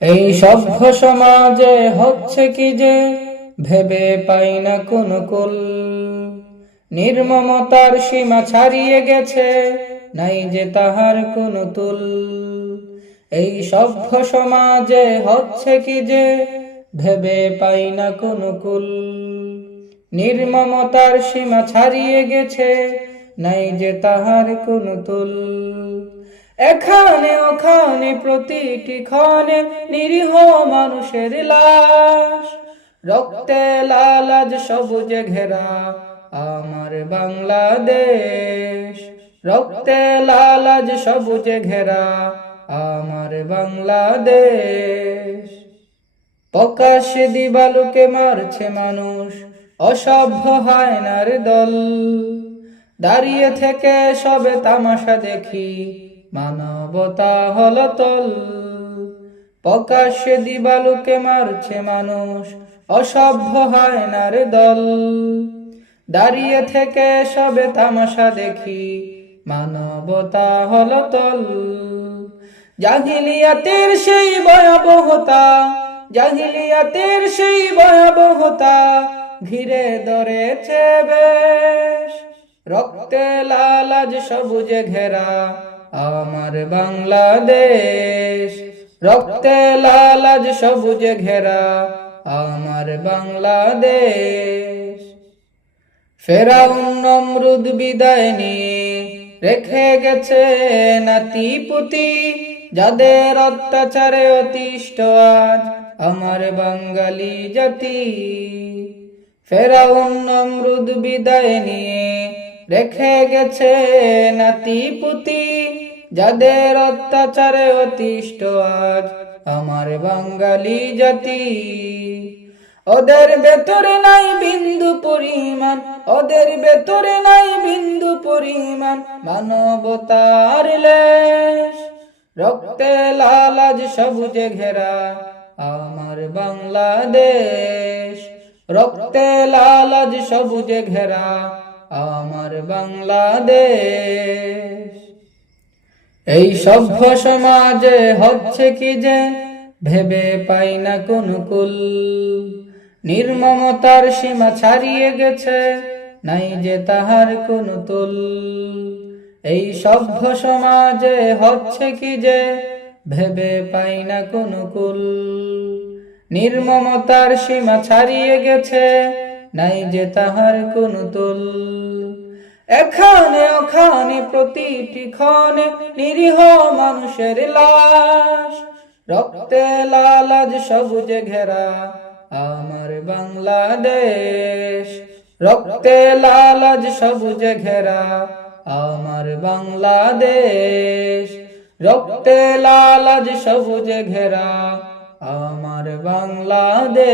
এই সভ্য সমাজে হচ্ছে কি যে ভেবে পাই না কোন কুল। নির্মমতার সীমা ছাড়িয়ে গেছে, নাই যে তাহার কোন তুল। এই সভ্য সমাজে হচ্ছে কি যে ভেবে পাই না কোন কুল। নির্মমতার সীমা ছাড়িয়ে গেছে, নাই যে তাহার কোন তুল। এখানে ওখানে প্রতিটি ক্ষণে নিরীহ মানুষের লাশ। রক্তে লালাজ সবুজে ঘেরা আমার বাংলাদেশ। রক্তে লালাজ সবুজে ঘেরা আমার বাংলাদেশ। প্রকাশ্যে দিবালুকে মারছে মানুষ, অসভ্য হায়নার দল। দাঁড়িয়ে থেকে সবে তামাশা দেখি মানবতা হল তল। প্রকাশ্যে দিবালুকে মারছে মানুষ, অসভ্য হায়নার দল। দাঁড়িয়ে থেকে সবে তামাশা দেখি, মানবতা হল তল। জাহিলিয়াতের সেই ভয়াবহতা, জাহিলিয়াতের সেই ভয়াবহতা, ঘিরে ধরেছে বেশ। রক্তে লালাজ সবুজে ঘেরা আমার বাংলাদেশ, রক্তে লালাজ সবুজে ঘেরা, আমার বাংলাদেশ। ফেরাউন নমরুদ বিদায় নিয়ে রেখে গেছে নাতি পুতি, যাদের অত্যাচারে অতিষ্ঠ আজ আমার বাঙালি জাতি। ফেরাউন নমরুদ বিদায় নিয়ে রেখে গেছে নাতি পুতি যাদের অত্যাচারে অতিষ্ঠ আজ আমার বাঙালি জাতি। ওদের ভেতরে নাই বিন্দু পরিমাণ, ওদের ভেতরে নাই বিন্দু পরিমাণ মানবতার লেশ। রক্তে লালাজ সবুজে ঘেরা আমার বাংলাদেশ, রক্তে লালাজ সবুজে ঘেরা আমার বাংলাদেশ। এই সভ্য সমাজে হচ্ছে কি যে ভেবে পাই না কোন কুল। নির্মমতার সীমা ছাড়িয়ে গেছে, নাই যে তাহার কোন তুল। এই সভ্য সমাজে হচ্ছে কি যে ভেবে পাই না কোন কুল। নির্মমতার সীমা ছাড়িয়ে গেছে নাই যে তাহার কোন তুল এখানে ওখানে প্রতিটি ক্ষণে নিরীহ মানুষের লাশ। রক্তে লালাজ সবুজে ঘেরা আমার বাংলাদেশ। রক্তে লালাজ সবুজে ঘেরা আমার বাংলাদেশ। রক্তে লালাজ সবুজে ঘেরা আমার বাংলাদেশ।